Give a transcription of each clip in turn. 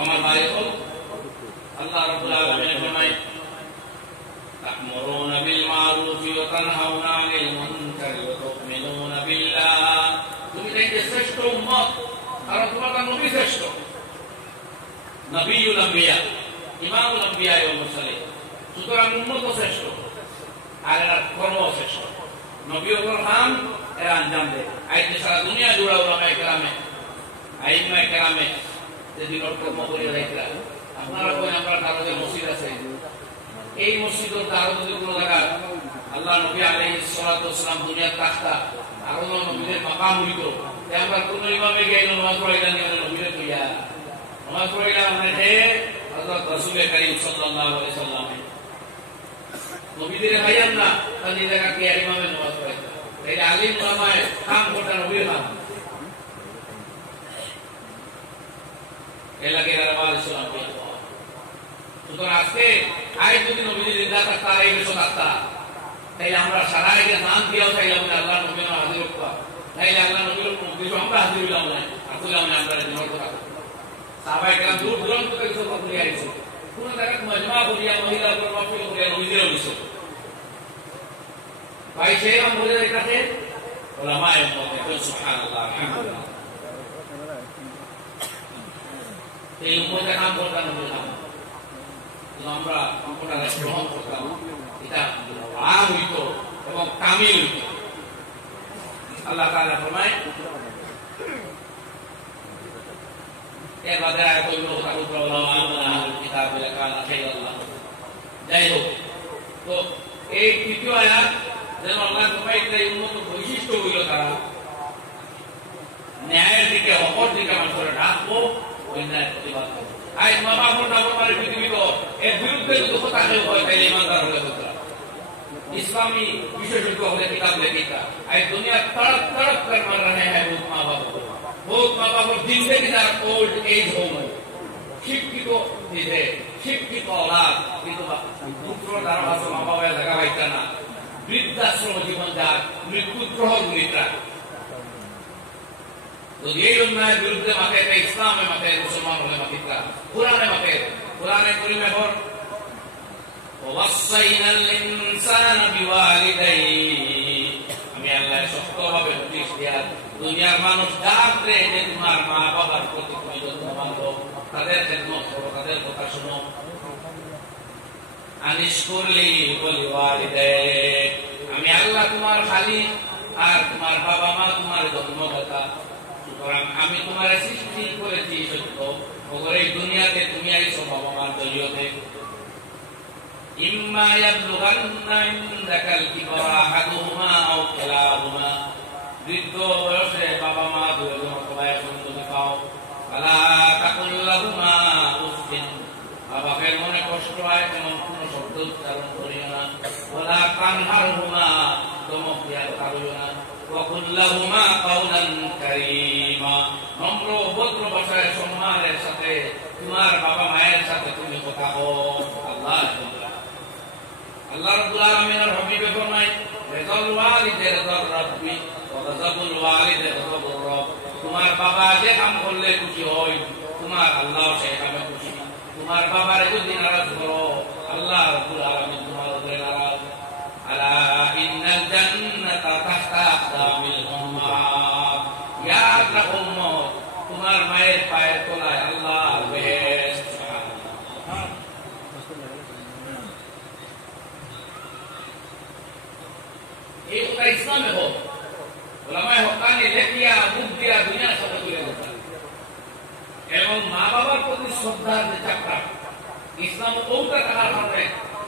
আমার ভাই বল আল্লাহ রাব্বুল আলামিন ফরমায় তা'মুরুনা বিল মা'রুফ ওয়া তানহাউনা আনিল মুনকার ওয়া তু'মিনুনা বিল্লাহ। তুমি দেখতে শ্রেষ্ঠ উম্মত, আর তোমার নবী শ্রেষ্ঠ, নবিয়ুল আম্বিয়া, ইমামুল আম্বিয়া ওয়াল মুরসালিন। সুতরাং উম্মত শ্রেষ্ঠ আর এরা কর্ম শ্রেষ্ঠ। নবী ও রহমান এরা আঞ্জাম দেয়। আজকে সারা দুনিয়া জুড়ে ওলামায়ে কেরামে আইম্মায়ে কেরামে যদি কর্ম করে রাখরা আপনারা কই আমরা কারণে মসজিদ আছে, এই মসজিদের দ্বারা যদি কোনো জায়গা আল্লাহ নবী আলাইহিস সালাতু ওয়াস সালাম দুনিয়ার তাখতা আর নবীদের মাকাম হইত, আমরা কোন ইমামে গিয়ে নামাজ পড়াইলাম নবীরে কইয়া নামাজ পড়াইলাম মানে হযরত রাসূল করিম সাল্লাল্লাহু আলাইহি ওয়াসাল্লাম নবীদের ভাইয়ান না তাই জায়গা কে ইমামে নামাজ পড়াইতো। এই আলিম উলামায়ে কাম করতে নবীর নাম এলাকে দরবার সালাম পেয়ে। সুতরাং আজকে আয় যদি নবীদের জিন্দা থাকতা এই বিষয় থাকতা তাইলে আমরা সারা একে নাম দিয়েও চাইলাম না আল্লাহ নবীর হাজির করতাম, তাইলে আল্লাহ নবীর বিষয় আমরা হাজির হইলাম না, আসলে আমরা জীবন কথা সাহাবায়ে কেরাম দূর দূরান্ত থেকে সব করিয়া আইছে, কোন জায়গায় মজমা করিয়া মহিলা মাহফিল করিয়া নবীদেরও দিছে। ভাই সেই বলে দেখাতে উলামায়ে উম্মত সুবহানাল্লাহ আলহামদুলিল্লাহ এই উম্মতে কাম করতাম নবীর নাম আমরা কম্পিউটার গ্রহণ করতাম, এটা আম হইত এবং কামিল হইত। আল্লাহ তাআলা ফরমায় এর বাদে আয়াত হইল কিতাব লাকানা খাইরাল্লাহ। যাই হোক, তো এই তৃতীয় আয়াত যেন আল্লাহ ফরমায় এই উম্মতের বৈশিষ্ট্য হইল তারা ন্যায়ের দিকে অপর দিকে মানুষের ডাকবো, ওই ন্যায় প্রতিবাদ করবো। আজ মা বাবার নামের পৃথিবী তো এর বিরুদ্ধে যদি কথা হয় তাহলে ইমানদার হলে হতো इस्लामी विशेषज्ञ होने किताब लेके का आज दुनिया तड़प तड़प कर मर रहे हैं बहुत माँ बाप जिंदगी की तरह ओल्ड एज होम शिक्षित दिसे शिक्षित औलाद किंतु दूसरों द्वारा से माँ बाप लगा भाई करना वृद्धाश्रम जीवन जात मृत्यु ग्रह मित्र तो ये उन्हें विरुद्ध मते थे इस्लाम में मते मुसलमान होने मतित्रा पुराने कुरी में और وَوَصَّيْنَا الْإِنسَانَ بِوَالِدَيْهِ আমি আল্লাহ সত্যভাবে উপদেশ দেয়া দুনিয়ার মানুষ জানতে যে তোমার মা বাবার প্রতি তুমি যত্নবান হও, তাদের খেদমত করো, তাদের কথা শোনো। আনিশকুরলি ওয়ালিদাইক আমি আল্লাহ তোমার খালিক আর তোমার বাবা মা তোমার জন্মদাতা। সুতরাং আমি তোমার সৃষ্টি করেছি সত্য, মগর এই দুনিয়াতে তুমি আইছো বাবা মার জরিয়তে। إما يبلغن عندك الكبر أحدهما أو كلاهما বৃদ্ধ বয়সে বাবা মা দুজন অথবা একজন যদি পাও ফালা তাকুল লাহুমা উফিন বাবাকে মনে কষ্ট হয় এমন কোন শব্দ উচ্চারণ করিও না। ওয়ালা তানহারহুমা ধমক দিয়া করিও না। ওয়াকুল লাহুমা কাওলান কারীমা নম্র ভদ্র ভাষায় সম্মানের সাথে তোমার বাবা মায়ের সাথে তুমি কথা বলো। আল্লাহ রাব্বুল আলামিনের হাবিবে ফরমায় রিযাল ওয়ালিদি রিযাল রাব্বি ওয়া গাযাবুল ওয়ালিদি গাযাবুর রাbb তোমার বাবা যে কাম করলে খুশি হয় তোমার আল্লাহ সেই কামে খুশি। তোমার বাবার যদি নারাজ করো আল্লাহ রাব্বুল আলামিন তোমার উপরে নারাজ। আলা ইন্নাল জান্নাতা তাহতা আকদামিল উম্মাহাত ইয়া উম্মত তোমার মায়ের পায়ের তলায় আল্লাহর বেহেশত। ये उसका इस्लाम में हो उलमाए हक्का ने लेकिया बुक दिया दुनिया सब तुले होता एवं माँ बाबा प्रति श्रद्धा যে চাকরা ইসলাম ওটা কালার হবে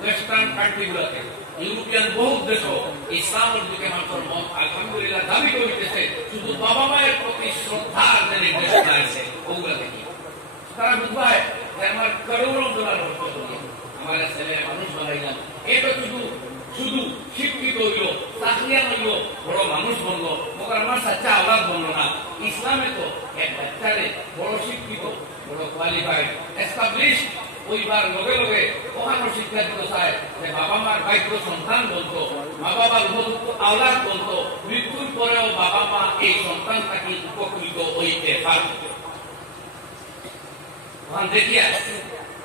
ওয়েস্টার্ন কান্ট্রি গুলোতে ইউরোপিয়ান বহু দেশ ইসলামের দিকে মানুষের মত আলহামদুলিল্লাহ দাবি করিতেছে শুধু বাবা মায়ের প্রতি শ্রদ্ধার যে নির্দেশ আছে ওগুলো দেখি তারা বুঝবায় যে আমার করোড় ডলার হচ্ছে আমার ছেলে মানুষ বানাইলাম এটা শুধু শিক্ষিত হইল চাকরিয়া হইল বড় মানুষ বলল মগর আমার সাচ্চা আওলাদ বলল না। ইসলামে তো এক বাচ্চারে বড় শিক্ষিত বড় কোয়ালিফাইড এস্টাবলিশ ওইবার লগে লগে ওখানে শিক্ষা দিতে চায় যে বাবা মার ভাগ্য সন্তান বলতো, মা বাবার উপযুক্ত আওলাদ বলতো, মৃত্যুর পরেও বাবা মা এই সন্তানটাকে উপকৃত হইতে পারত। তখন দেখিয়া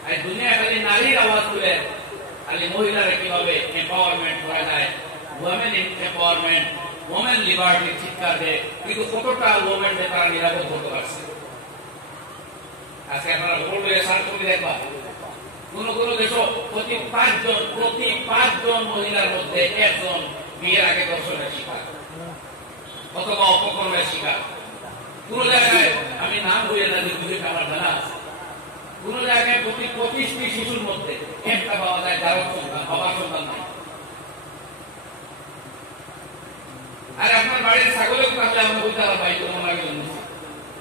এই দুনিয়া খালি নারীর আওয়াজ তুলে খালি মহিলারা কিভাবে এম্পাওয়ারমেন্ট করা যায়, ওমেন এম্পাওয়ারমেন্ট, ওমেন লিবার্টি চিৎকার দেয়, কিন্তু কতটা ওমেনদের তারা নিরাপদ করতে পারছে। আজকে আপনারা বলবে সার্চ করে দেখবা কোন কোন দেশ প্রতি 5 জন মহিলার মধ্যে 1 জন বিয়ের আগে ধর্ষণের শিকার অথবা অপকর্মের শিকার। কোন জায়গায় আমি নাম বলে না, আমার জানা আছে, কোন জায়গায় প্রতি 25টি শিশুর মধ্যে একটা পাওয়া যায় যার সন্তান, বাবার সন্তান নাই। আর আপনার বাড়ির ছাগলেও তাহলে আমরা বলতে পারবো ভাই তোমার আগে জন্মেছে,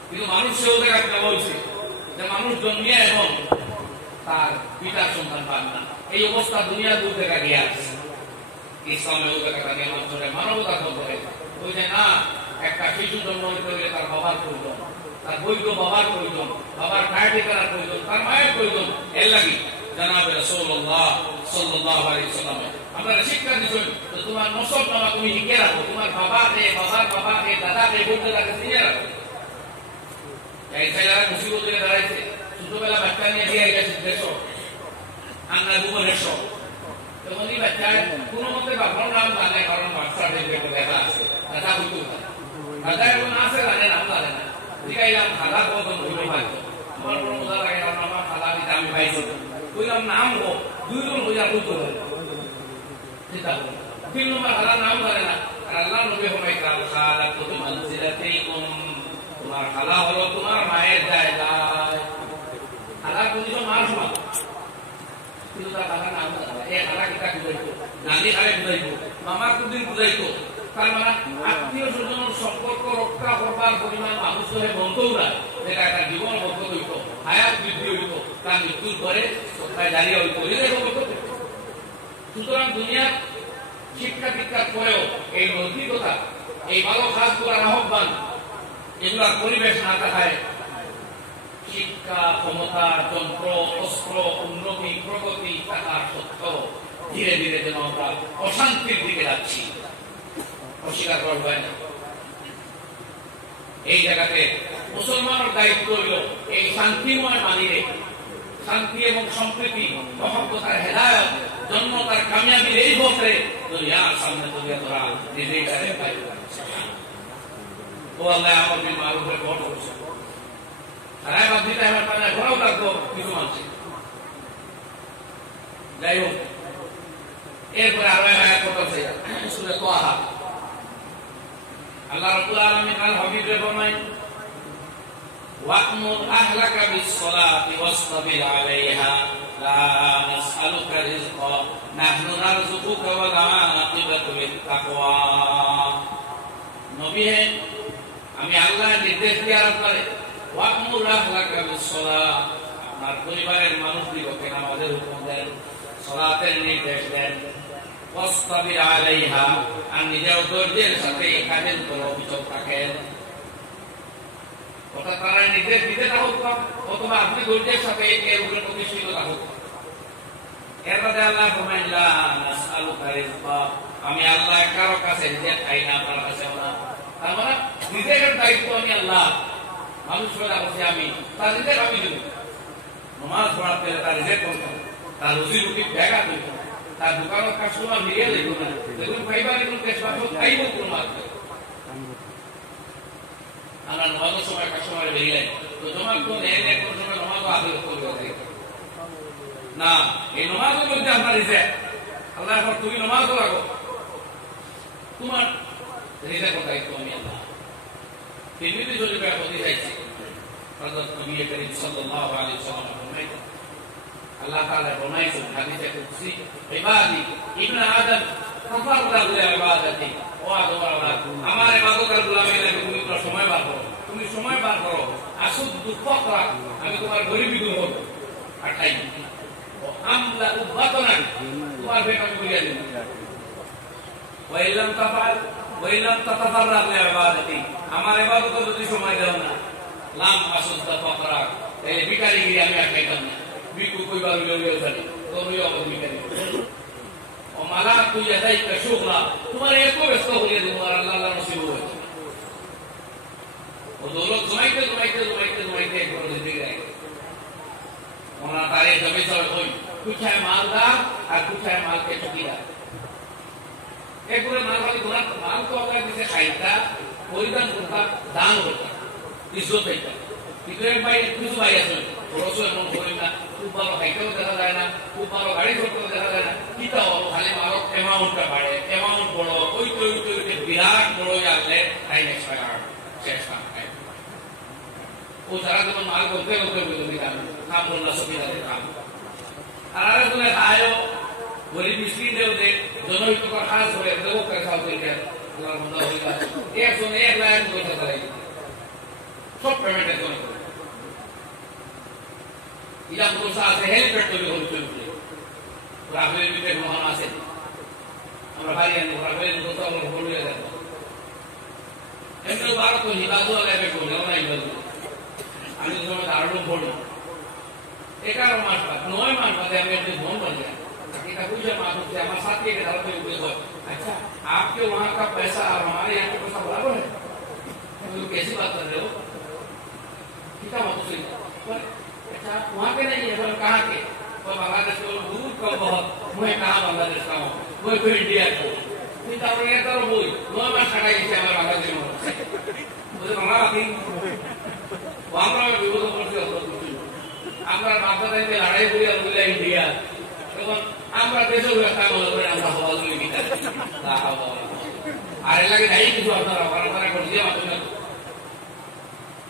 কিন্তু মানুষ সেও জায়গা বলছে যে মানুষ জন্মিয়ে এবং তার পিতার সন্তান পান না। এই অবস্থা দুনিয়া দূর থেকে গিয়ে আসছে। ইসলামে ও জায়গাটা নিয়ে মানুষের মানবতা করে ওই যে না, একটা শিশু জন্ম হইতে হলে তার বাবার প্রয়োজন, তার বৈধ বাবার প্রয়োজন, বাবার খায় ঠিকানার প্রয়োজন, তার মায়ের প্রয়োজন। এর লাগি জানাবে রাসূলুল্লাহ সাল্লাল্লাহু আলাইহি ওয়াসাল্লাম আমরা শিক্ষা দিচ্ছেন যে তোমার নসব নামা তুমি লিখে রাখো, তোমার বাবাকে, বাবার বাবাকে, দাদাকে, বলতে তাকে চিনে রাখো। এই ছেলেরা মুসিবত দিয়ে দাঁড়াইছে, ছোটবেলা বাচ্চা নিয়ে দিয়ে গেছে দেশ আন্না গুবনের সব, তখন এই বাচ্চায় কোনো মতে বাবার নাম জানে, কারণ হোয়াটসঅ্যাপে দেখা আছে, দাদা হইতে দাদা এখন আছে জানে, নাম জানে না। জিগাইলাম খালা কখন হইল ভাই, আমার কোনো মজা লাগে, কারণ আমার খালা দিতে আমি পাইছি, কইলাম নাম হোক 2 জন হইয়া হইতে হবে। 3 নম্বর খালার নাম জানে না। আর আল্লাহ নবী ফরমায় খালা কত মানজিলাতেই তোমার খালা হলো তোমার মায়ের জায়গায়। খালার পজিশন মার সমান, কিন্তু তার খালার নাম জানে না। এই খালা কিতা বুঝাইতো, নানি খালে বুঝাইতো, মামার কোনদিন বুঝাইতো। তার মানে আত্মীয় স্বজনের সম্পর্ক রক্ষা করবার পরিমাণ মানুষ হয়ে বলতেও না, যেটা একটা জীবন বদ্ধ হইত, হায়াত বৃদ্ধি হইত, তার মৃত্যুর পরে কোথায় দাঁড়িয়ে হইত। সুতরাং দুনিয়ার শিক্ষা দীক্ষার পরেও এই নৈতিকতা, এই ভালো কাজ করার আহ্বান, এগুলার পরিবেশ না থাকায় শিক্ষা, ক্ষমতা, যন্ত্র, অস্ত্র, উন্নতি, প্রগতি থাকার সত্ত্বেও ধীরে ধীরে যেন আমরা অশান্তির দিকে যাচ্ছি, অস্বীকার করা হয় না। এই জায়গাতে মুসলমানের দায়িত্ব হইল এই শান্তিময় মানিয়ে শান্তি এবং সম্প্রীতি, মহব্বতার হেদায়ত, জন্মতার কামিয়াবির এই বছরে দুনিয়ার সামনে তুলে ধরা, নিজেই তাদের দায়িত্ব। ও আল্লাহ আমাদের মারুফের বড় করছে, সারাই বাদ দিতে আমার পানে ঘোরাও থাকবো কিছু মানছে। যাই হোক, এরপরে আরো এক কথা আছে সূরা তাহা, আল্লাহ রাব্বুল আলামিন আল হাবিবে ফরমায় ওয়া'মুর আহলাকা বিস-সালাতি ওয়াসতাবির আলাইহা লা নাসআলুকা রিজকা নাহনু নারযুকুকা ওয়াল আকিবাতু লিত-তাকওয়া। নবী হে, আমি আল্লাহর নির্দেশ দিয়ে আরম্ভ করে ওয়া'মুর আহলাকা বিস-সালাত, আপনার পরিবারের মানুষদিগকে নামাজের হুকুম দেন, সালাতের নির্দেশ দেন, ওয়াসতাবির আলাইহা, আর নিজেও ধৈর্যের সাথে এই কাজের উপর অভিযোগ রাখেন। অর্থাৎ তারা নির্দেশ দিতে থাকুক অথবা আপনি ধৈর্যের সাথে এর উপরে প্রতিষ্ঠিত থাকুক। এর বাদে আল্লাহ ফরমায় লা নাসআলুকা রিজকা, আমি আল্লাহ কারো কাছে রিজিক চাই না, আপনার কাছেও না। তার মানে রিজিকের দায়িত্ব আমি আল্লাহ, মানুষ পয়দা করছি আমি, তার রিজিক আমি দেব। নামাজ পড়াতে তার রিজিক করতে হবে, তার রুজি রুটি ব্যাঘাত হইতে হবে, তার দোকানের কাস্টমার মিলিয়ে দেখুন না, দেখুন পাইবার দেখুন দেশবাস খাইব কোন মাত্র। আমরা নমাজের সময় কাস্টমারে বেরিয়ে যাই, তো জমা কোন এক কোন সময় নমাজও আগে করবে না। এই নমাজের মধ্যে আপনার রিজিক আল্লাহ, তুমি নমাজও রাখো, তোমার রিজিকের দায়িত্ব আমি আল্লাহ। তিরমিজি শরীফে হাদিস আছে, হযরত নবী করিম সাল্লাল্লাহু আলাইহি ওয়াসাল্লাম ফরমাইছেন, আল্লাহ তাআলা ফরমাইছেন হাদিসে কুদসি, ইবাদি ইবনে আদম তাফাররাগু লিইবাদাতি, ও আদম আমার ইবাদতের গোলামি লাগে তুমি তোমার সময় বার করো, তুমি সময় বার করো, আসুদ্দু ফাকরা, আমি তোমার গরিবী দূর করব, আর খাই ও আমলা উবাতনা, তোমার পেট আমি ভরিয়ে দেব। ওয়া ইল্লাম তাফাল ওয়া ইল্লাম তাতাফাররাগু লিইবাদাতি, আমার ইবাদতে যদি সময় দাও না, লাম আসুদ্দু ফাকরা, এই ভিখারিগিরি আমি আর খাইতাম না। বিকু কইবার লইও জানি তুমি অবিকারী ও মালা তুই এটাই শুকলা, তোমার এত ব্যস্ত হয়ে তোমার আল্লাহ নসিব হয়েছে। ও দৌলত জমাইতে জমাইতে জমাইতে জমাইতে একবার দিকে গেছে, যাবে চলে ওই কুছায় মালদার আর কুছায় মালকে চকিদার এগুলো মাল খালি তোমার মাল তো আল্লাহ দিছে খাইতা পরিধান করতা দান করতা ইজ্জত হইতা কিন্তু এক ভাই কিছু ভাই আছে খরচ এমন করি না খুব ভালো খাইতেও দেখা যায় না খুব ভালো গাড়ি চড়তেও দেখা যায় না কিতা হলো খালি মালক অ্যামাউন্টটা বাড়ে অ্যামাউন্ট বড় ওই তো বিরাট বড় আসলে তাই শেষ কাম খায় ও যারা যখন মাল করতে করতে বলতে কাম বললা সকিদারের কাম আর আরেকজনে খায়ও গরিব মিসকিন দেও যে জনহিতকর কাজ করে দেবো করে খাও থেকে তোমার বন্ধ হয়ে গেল একজনে 1 লাখ পয়সা তারাই সব পেমেন্টের জন্য ইলাম পয়সা আছে হেল্পের তৈরি হল চলছে রাবের ভিতরে মহান আছে আমরা ভাই আনি রাবের কথা আমরা বলে দেব এমনি বারো তো হিবাদু আলাইবে বলে না হিবাদু আমি যখন দারুণ পড়ি 11 মাস বাদ 9 মাস বাদে আমি একটু ফোन बन गया এটা বুঝে মালूम से हमारे साथी के घर पे उठे हो अच्छा आपके वहां का पैसा और हमारे यहाँ का पैसा बराबर है तो कैसी बात कर रहे हो क्या मतलब है अच्छा वहां के नहीं है बोले कहां के तो बांग्लादेश को दूर का बहुत मैं कहां बांग्लादेश का हूं मैं तो इंडिया को চিন্তা করে এটা তো বই 9 মাস কাটাই গেছে আমার বাংলাদেশের মধ্যে বুঝে বাংলা বাকি আমরা বিপদ করতে হতো আমরা বাংলাদেশে লড়াই করে আমরা ইন্ডিয়া তখন আমরা দেশে কাম করে আমরা হওয়া জন্য কি আর এর লাগে নাই কিছু আপনারা বারবার করে দিয়ে মাত্র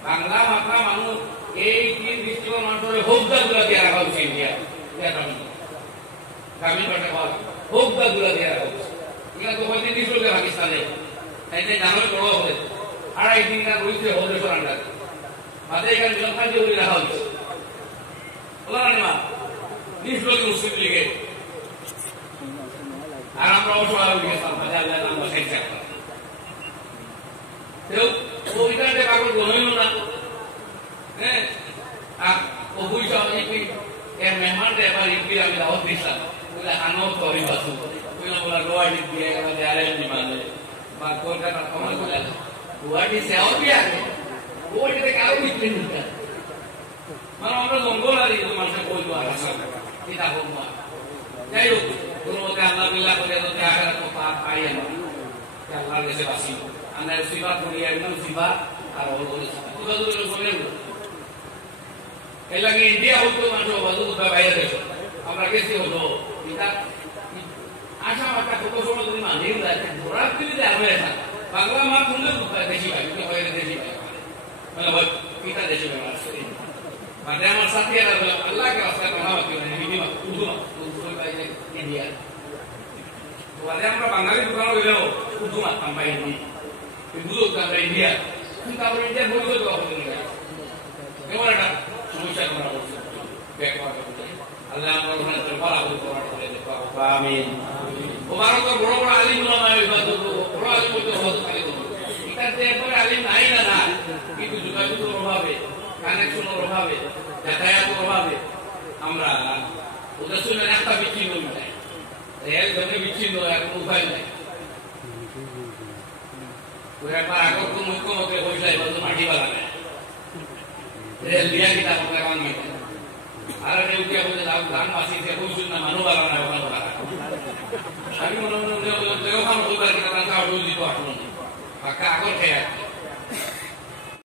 বাংলা মাত্রা মানুষ এই 3 ডিস্ট্রিক্টের মানুষের হোকদাগুলো দিয়ে রাখা হচ্ছে ইন্ডিয়া গ্রামীণ ভাষা হোকদাগুলো দিয়ে রাখা হচ্ছে এটা তো হয়তো ডিস্ট্রিক্টে পাকিস্তানে তাই জানার বড় হবে 2.5 দিন না রয়েছে হলেশ্বর আন্ডার মাঝে এখানে জনসংখ্যা দিয়ে রাখা হচ্ছে বলা না মা ডিস্ট্রিক্ট মুসলিম লীগে আর আমরা অসহায় হয়ে গেছিলাম বাজার আমরা সাইড থাকতাম তো ওইটাতে কাগজ হইল না হ্যাঁ আর ও বুঝছো আমি এর মেহমান এবার ইপি আমি দাওয়াত দিছিলাম বলে আনো সরি বাসু বলে বলা গোয়াটি দিয়ে গেল যারে মানে বা কলকাতা কমাল করে গোয়াটি সে আর কি আছে গোয়াটিতে কারো বিক্রি না মানে আমরা জঙ্গল আর এই মানুষের কইলো আর আসলে এটা বলবো যাই হোক কোনো মতে আল্লাহ বিল্লাহ করে তো আগে তো পাই আমরা আল্লাহর কাছে বাসি আমরা সিফাত করি একদম সিফাত আর ওর বলে সিফাত তো বলে এর লাগে ইন্ডিয়া হতো মানুষ বাজু তো বাইরে দেখো আমরা গেছি হলো এটা আশা মাত্রা কত সময় তুমি মানে ঘোরা দিলে যাবে না বাংলা মা শুনলে দেশি ভাই বাইরে দেশি ভাই মানে বল পিতা দেশি ভাই আছে মানে আমার সাথী আর আল্লাহ কে রাস্তা করা বাকি নেই মিনিমাম উর্দু বাইরে ইন্ডিয়া তো আরে আমরা বাঙালি দোকান গেলেও উর্দু মারতাম বাইরে হিন্দু দোকান ইন্ডিয়া কিন্তু আমরা ইন্ডিয়া বলি তো হবে না কেমন একটা সমস্যা করা হচ্ছে ব্যাকওয়ার্ড আল্লাহ আমরা ওখানে তো বলা বলি করার করে দেখো আমিন ও ভারত বড় বড় আলিম উলামা ইবাদত বড় আলিম তো হতো খালি এটাতে পরে আলিম নাই না না কিন্তু যোগাযোগের অভাবে কানেকশনের অভাবে যাতায়াতের অভাবে আমরা ওদের সঙ্গে একটা বিচ্ছিন্ন হয়ে যায় রেল ধরে বিচ্ছিন্ন এখন উপায় নাই ওই একবার আগর কোন মুখ্যমন্ত্রী হয়েছিল এবার তো মাটি বালা নেয় রেল দিয়া কিনা আপনার কারণ গেছে আর নেউটিয়া বলতে ধান মাসি সে বলছিল না মানুষ বালা না ওখানে বালা আমি মনে মনে দেওখান হতে পারি না তার দিত আসলো পাকা আগর খেয়ে